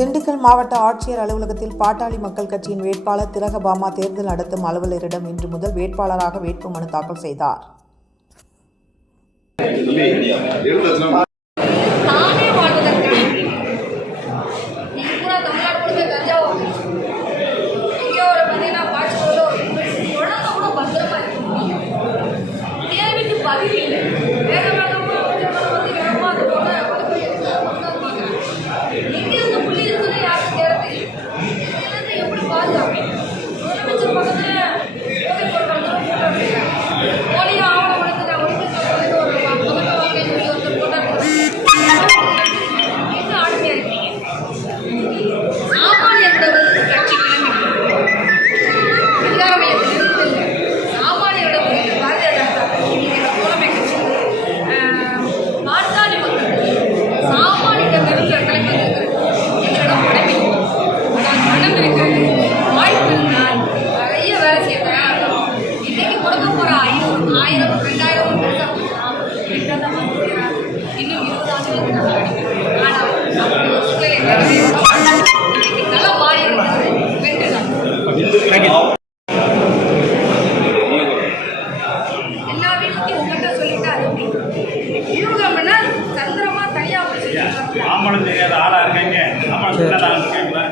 திண்டுக்கல் மாவட்ட ஆட்சியர் அலுவலகத்தில் பாட்டாளி மக்கள் கட்சியின் வேட்பாளர் திலகபாமா தேர்தல் நடத்தும் அலுவலரிடம் இன்று முதல் வேட்பாளராக வேட்புமனு தாக்கல் செய்தார். ஒரு ஆயிரம் ஆயிரம் ரெண்டாயிரம் இன்னும் இருபது ஆண்டுகளுக்கு நல்லா கிடைக்கும் ஆனால் நல்லா மாறி வெட்டுதான் ஆம்பளம் தெரியாத ஆளா இருக்காங்க. ஆம்பளம் தெரியாத ஆளா இருக்கீங்களா